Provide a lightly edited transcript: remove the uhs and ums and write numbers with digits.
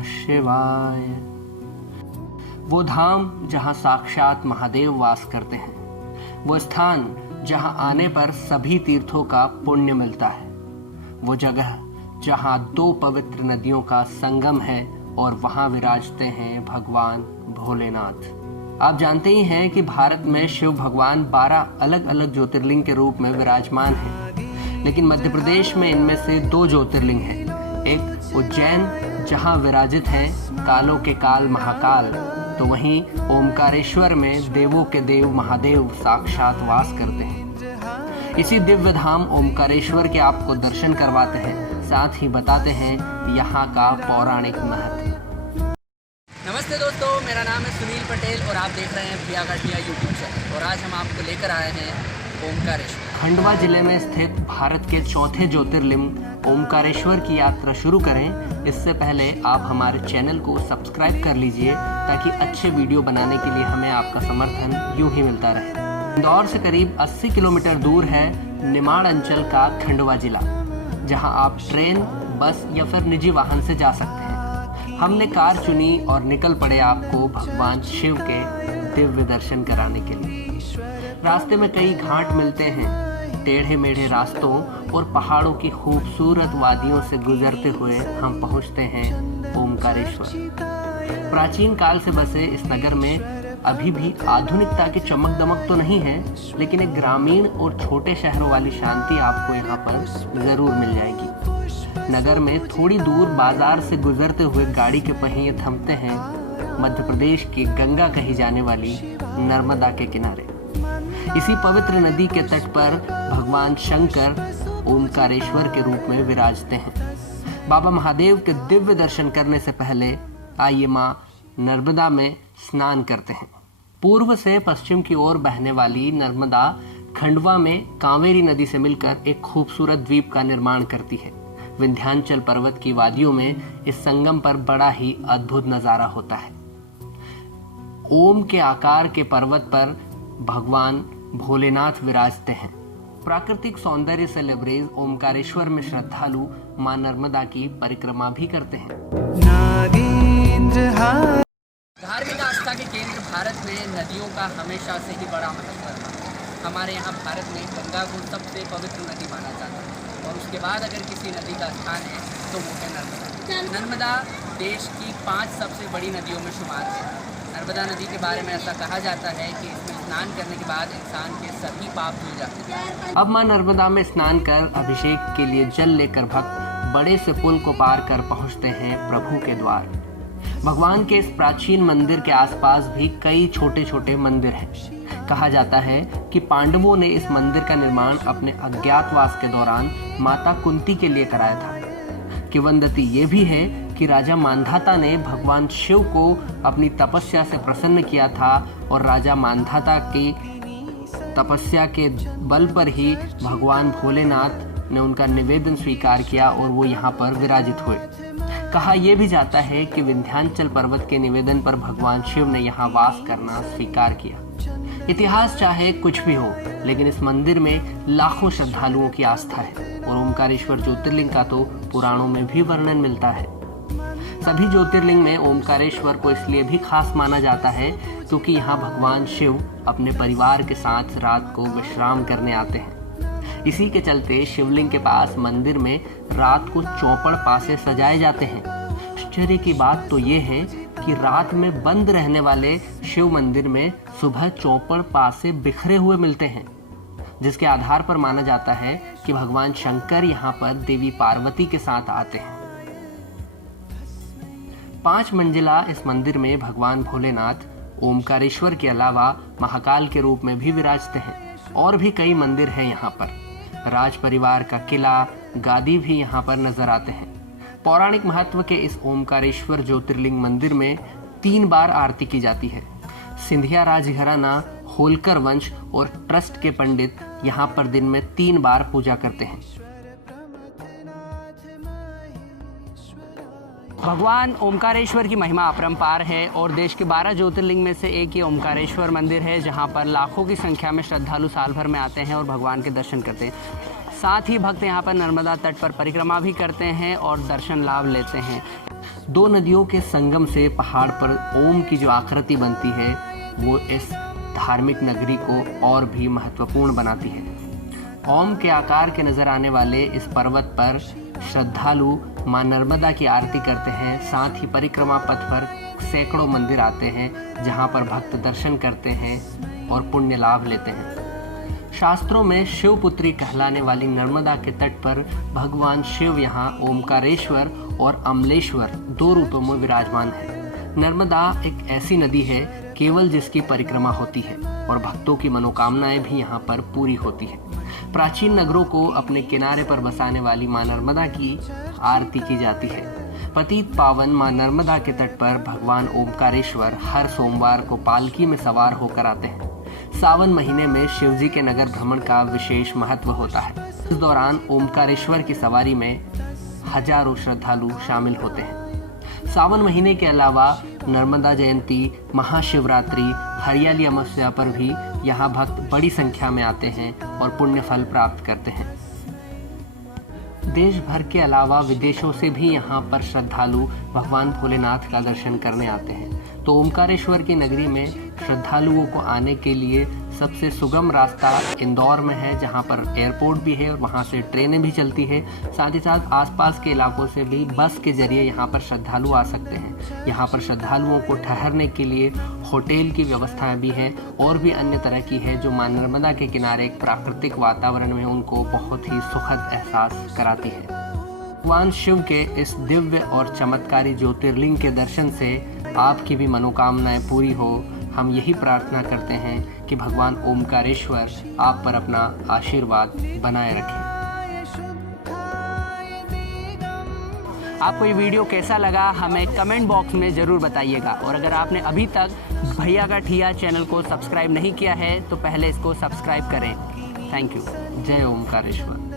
नमः शिवाय। वो धाम जहाँ साक्षात महादेव वास करते हैं, वो स्थान जहाँ आने पर सभी तीर्थों का पुण्य मिलता है, वो जगह जहाँ दो पवित्र नदियों का संगम है और वहाँ विराजते हैं भगवान भोलेनाथ। आप जानते ही हैं कि भारत में शिव भगवान 12 अलग अलग ज्योतिर्लिंग के रूप में विराजमान हैं, लेकिन मध्य प्रदेश में इनमें से 2 ज्योतिर्लिंग हैं। एक उज्जैन जहां विराजित हैं कालों के काल महाकाल, तो वहीं ओमकारेश्वर में देवों के देव महादेव साक्षात वास करते हैं। इसी दिव्य धाम ओमकारेश्वर के आपको दर्शन करवाते हैं, साथ ही बताते हैं यहाँ का पौराणिक महत्व। नमस्ते दोस्तों, मेरा नाम है सुनील पटेल और आप देख रहे हैं प्रिया गाटिया यूट्यूब चैनल। और आज हम आपको लेकर आए हैं ओमकारेश्वर। खंडवा जिले में स्थित भारत के चौथे ज्योतिर्लिंग ओमकारेश्वर की यात्रा शुरू करें, इससे पहले आप हमारे चैनल को सब्सक्राइब कर लीजिए ताकि अच्छे वीडियो बनाने के लिए हमें आपका समर्थन यूं ही मिलता रहे। इंदौर से करीब 80 किलोमीटर दूर है निमाड़ अंचल का खंडवा जिला, जहां आप ट्रेन, बस या फिर निजी वाहन से जा सकते हैं। हमने कार चुनी और निकल पड़े आपको भगवान शिव के दिव्य दर्शन कराने के लिए। रास्ते में कई घाट मिलते हैं। टेढ़े मेढ़े रास्तों और पहाड़ों की खूबसूरत वादियों से गुजरते हुए हम पहुंचते हैं ओमकारेश्वर। प्राचीन काल से बसे इस नगर में अभी भी आधुनिकता की चमक दमक तो नहीं है, लेकिन एक ग्रामीण और छोटे शहरों वाली शांति आपको यहाँ पर जरूर मिल जाएगी। नगर में थोड़ी दूर बाजार से गुजरते हुए गाड़ी के पहिए थमते हैं मध्य प्रदेश की गंगा कही जाने वाली नर्मदा के किनारे। इसी पवित्र नदी के तट पर भगवान शंकर ओमकारेश्वर के रूप में विराजते हैं। बाबा महादेव के दिव्य दर्शन करने से पहले आइए मां नर्मदा में स्नान करते हैं। पूर्व से पश्चिम की ओर बहने वाली नर्मदा खंडवा में कावेरी नदी से मिलकर एक खूबसूरत द्वीप का निर्माण करती है। विंध्याचल पर्वत की वादियों में इस संगम पर बड़ा ही अद्भुत नजारा होता है। ओम के आकार के पर्वत पर भगवान भोलेनाथ विराजते हैं। प्राकृतिक सौंदर्य से लबरेज ओमकारेश्वर में श्रद्धालु मां नर्मदा की परिक्रमा भी करते हैं। धार्मिक आस्था के केंद्र भारत में नदियों का हमेशा से ही बड़ा महत्व रहा। हमारे यहाँ भारत में गंगा को सबसे पवित्र नदी माना जाता है और उसके बाद अगर किसी नदी का स्थान है तो वो है नर्मदा। नर्मदा देश की 5 सबसे बड़ी नदियों में शुमार है। नर्मदा नदी के बारे में ऐसा कहा जाता है कि इसमें स्नान करने के बाद इंसान के सभी पाप धुल जाते हैं। अब मां नर्मदा में स्नान कर अभिषेक के लिए जल लेकर भक्त बड़े से पुल को पार कर पहुंचते हैं प्रभु के द्वार। भगवान के इस प्राचीन मंदिर के आसपास भी कई छोटे छोटे मंदिर हैं। कहा जाता है कि पांडवों ने इस मंदिर का निर्माण अपने अज्ञातवास के दौरान माता कुंती के लिए कराया था। किंवदंती ये भी है कि राजा मांधाता ने भगवान शिव को अपनी तपस्या से प्रसन्न किया था और राजा मांधाता की तपस्या के बल पर ही भगवान भोलेनाथ ने उनका निवेदन स्वीकार किया और वो यहाँ पर विराजित हुए। कहा यह भी जाता है कि विंध्याचल पर्वत के निवेदन पर भगवान शिव ने यहाँ वास करना स्वीकार किया। इतिहास चाहे कुछ भी हो, लेकिन इस मंदिर में लाखों श्रद्धालुओं की आस्था है और ओमकारेश्वर ज्योतिर्लिंग का तो पुराणों में भी वर्णन मिलता है। सभी ज्योतिर्लिंग में ओमकारेश्वर को इसलिए भी खास माना जाता है क्योंकि यहाँ भगवान शिव अपने परिवार के साथ रात को विश्राम करने आते हैं। इसी के चलते शिवलिंग के पास मंदिर में रात को चौपड़ पासे सजाए जाते हैं। आश्चर्य की बात तो ये है कि रात में बंद रहने वाले शिव मंदिर में सुबह चौपड़ पासे बिखरे हुए मिलते हैं, जिसके आधार पर माना जाता है कि भगवान शंकर यहाँ पर देवी पार्वती के साथ आते हैं। 5 मंजिला इस मंदिर में भगवान भोलेनाथ ओमकारेश्वर के अलावा महाकाल के रूप में भी विराजते हैं। और भी कई मंदिर हैं यहाँ पर। राज परिवार का किला, गादी भी यहाँ पर नजर आते हैं। पौराणिक महत्व के इस ओमकारेश्वर ज्योतिर्लिंग मंदिर में 3 बार आरती की जाती है। सिंधिया राजघराना, होलकर वंश और ट्रस्ट के पंडित यहाँ पर दिन में 3 बार पूजा करते हैं। भगवान ओमकारेश्वर की महिमा अपरंपार है और देश के 12 ज्योतिर्लिंग में से एक ये ओमकारेश्वर मंदिर है, जहां पर लाखों की संख्या में श्रद्धालु साल भर में आते हैं और भगवान के दर्शन करते हैं। साथ ही भक्त यहाँ पर नर्मदा तट पर परिक्रमा भी करते हैं और दर्शन लाभ लेते हैं। दो नदियों के संगम से पहाड़ पर ओम की जो आकृति बनती है वो इस धार्मिक नगरी को और भी महत्वपूर्ण बनाती है। ओम के आकार के नजर आने वाले इस पर्वत पर श्रद्धालु मां नर्मदा की आरती करते हैं। साथ ही परिक्रमा पथ पर सैकड़ों मंदिर आते हैं जहां पर भक्त दर्शन करते हैं और पुण्य लाभ लेते हैं। शास्त्रों में शिवपुत्री कहलाने वाली नर्मदा के तट पर भगवान शिव यहाँ ओमकारेश्वर और अमलेश्वर दो रूपों में विराजमान है। नर्मदा एक ऐसी नदी है केवल जिसकी परिक्रमा होती है और भक्तों की मनोकामनाएं भी यहाँ पर पूरी होती है। प्राचीन नगरों को अपने किनारे पर बसाने वाली मां नर्मदा की आरती की जाती है। पतित पावन मां नर्मदा के तट पर भगवान ओमकारेश्वर हर सोमवार को पालकी में सवार होकर आते हैं। सावन महीने में शिवजी के नगर भ्रमण का विशेष महत्व होता है। इस दौरान ओमकारेश्वर की सवारी में हजारों श्रद्धालु शामिल होते हैं। सावन महीने के अलावा नर्मदा जयंती, महाशिवरात्रि, हरियाली अमावस्या पर भी यहाँ भक्त बड़ी संख्या में आते हैं और पुण्य फल प्राप्त करते हैं। देश भर के अलावा विदेशों से भी यहाँ पर श्रद्धालु भगवान भोलेनाथ का दर्शन करने आते हैं। तो ओमकारेश्वर की नगरी में श्रद्धालुओं को आने के लिए सबसे सुगम रास्ता इंदौर में है, जहाँ पर एयरपोर्ट भी है और वहाँ से ट्रेनें भी चलती है। साथ ही साथ आसपास के इलाकों से भी बस के जरिए यहाँ पर श्रद्धालु आ सकते हैं। यहाँ पर श्रद्धालुओं को ठहरने के लिए होटल की व्यवस्थाएं भी हैं और भी अन्य तरह की है जो मां नर्मदा के किनारे एक प्राकृतिक वातावरण में उनको बहुत ही सुखद एहसास कराती है। भगवान शिव के इस दिव्य और चमत्कारी ज्योतिर्लिंग के दर्शन से आपकी भी मनोकामनाएं पूरी हो। हम यही प्रार्थना करते हैं कि भगवान ओमकारेश्वर आप पर अपना आशीर्वाद बनाए रखें। आपको ये वीडियो कैसा लगा हमें कमेंट बॉक्स में ज़रूर बताइएगा। और अगर आपने अभी तक भैया का ठिया चैनल को सब्सक्राइब नहीं किया है तो पहले इसको सब्सक्राइब करें। Thank you. जय ओमकारेश्वर।